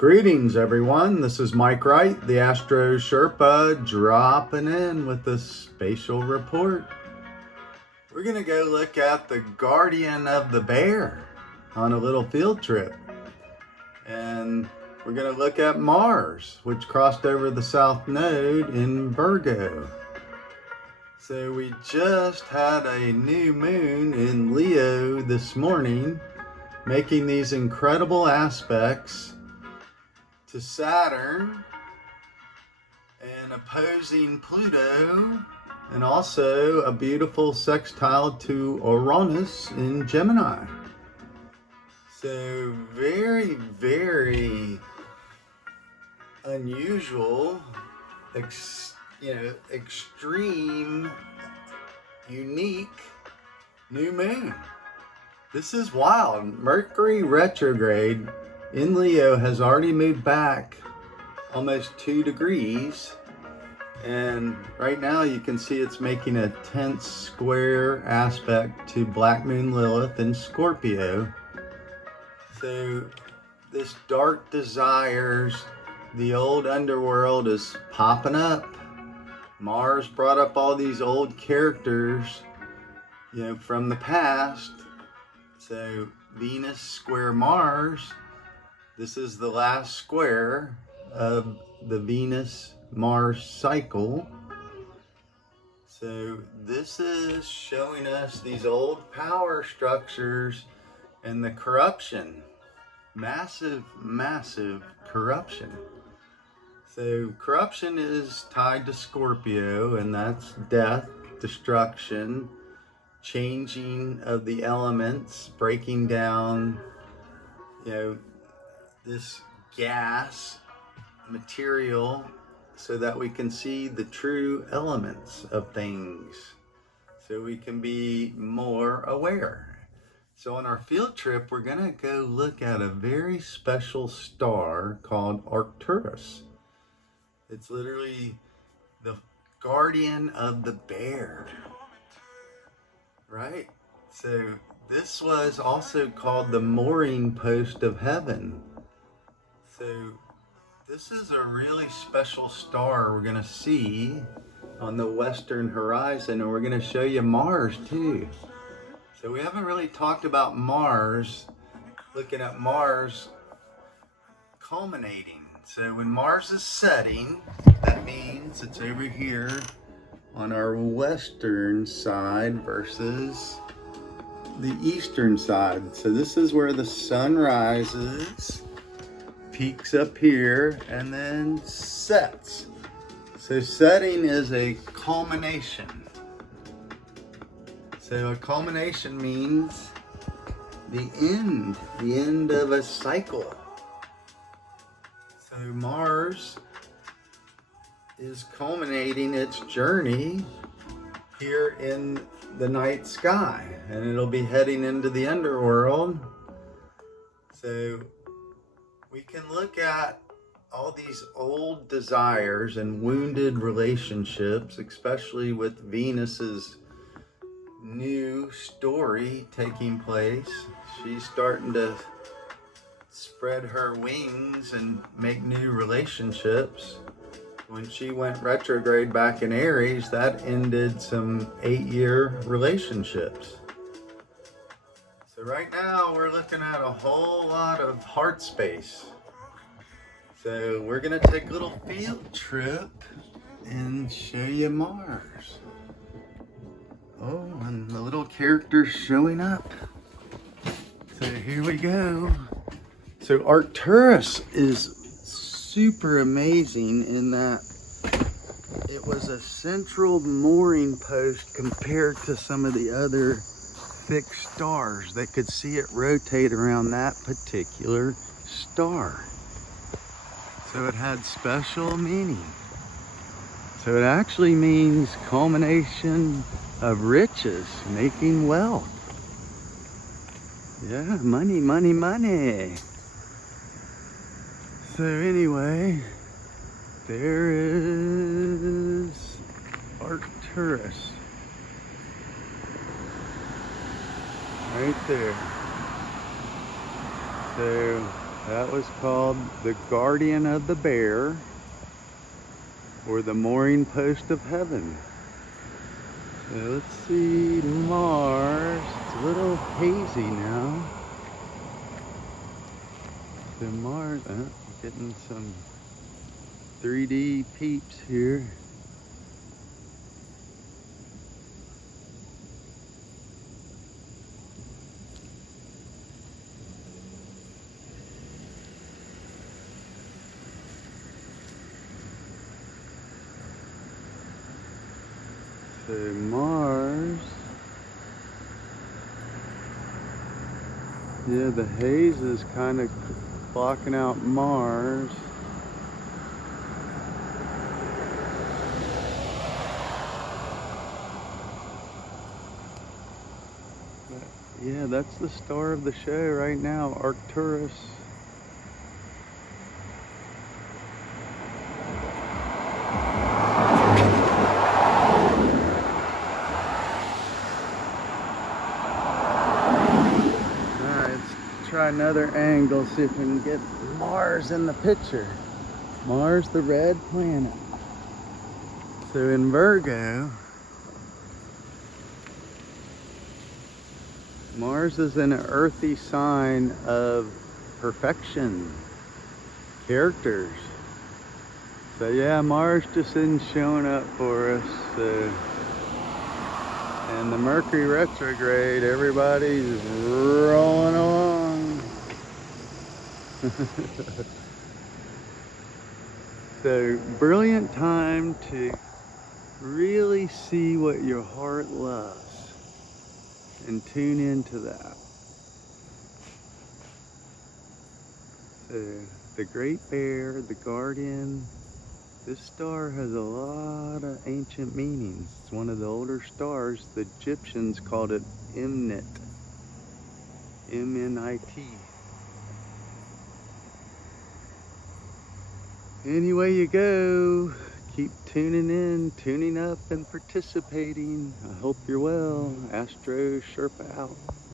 Greetings everyone, this is Mike Wright, the Astro Sherpa, dropping in with a spatial report. We're going to go look at the guardian of the bear on a little field trip. And we're going to look at Mars, which crossed over the south node in Virgo. So we just had a new moon in Leo this morning, making these incredible aspects to Saturn and opposing Pluto, and also a beautiful sextile to Uranus in Gemini. So very, very unusual, extreme, unique new moon. This is wild. Mercury retrograde in Leo has already moved back almost 2 degrees, and right now you can see it's making a tense square aspect to Black Moon Lilith in Scorpio. So this dark desires, the old underworld is popping up. Mars brought up all these old characters, from the past. So Venus square Mars. This is the last square of the Venus-Mars cycle. So this is showing us these old power structures and the corruption. Massive, massive corruption. So corruption is tied to Scorpio, and that's death, destruction, changing of the elements, breaking down, this gas material so that we can see the true elements of things, so we can be more aware. So on our field trip, we're gonna go look at a very special star called Arcturus. It's literally the guardian of the bear, right? So this was also called the mooring post of heaven. So this is a really special star we're gonna see on the western horizon, and we're gonna show you Mars too. So we haven't really talked about Mars, looking at Mars culminating. So when Mars is setting, that means it's over here on our western side versus the eastern side. So this is where the sun rises, peaks up here, and then sets. So setting is a culmination. So a culmination means the end of a cycle. So Mars is culminating its journey here in the night sky, and it'll be heading into the underworld. So we can look at all these old desires and wounded relationships, especially with Venus's new story taking place. She's starting to spread her wings and make new relationships. When she went retrograde back in Aries, that ended some 8-year relationships. So right now we're looking at a whole lot of heart space. So we're gonna take a little field trip and show you Mars. Oh, and the little character's showing up. So here we go. So Arcturus is super amazing in that it was a central mooring post compared to some of the other fixed stars. They could see it rotate around that particular star. So it had special meaning. So it actually means culmination of riches, making wealth. Yeah, money, money, money. So anyway, there is Arcturus. Right there. So That was called the Guardian of the Bear, or the Mooring Post of Heaven. So let's see Mars. It's a little hazy now. So Mars, getting some 3D peeps here. So Mars, yeah, the haze is kind of blocking out Mars. But yeah, that's the star of the show right now, Arcturus. Try another angle, see if we can get Mars in the picture. Mars, the red planet. So in Virgo, Mars is an earthy sign of perfection, characters. So yeah, Mars just isn't showing up for us. So. And the Mercury retrograde, everybody's rolling along. So, brilliant time to really see what your heart loves and tune into that. So, the Great Bear, the Guardian, this star has a lot of ancient meanings. It's one of the older stars. The Egyptians called it Mnit. M-N-I-T. Anyway you go, keep tuning in, tuning up, and participating. I hope you're well. Astro Sherpa out.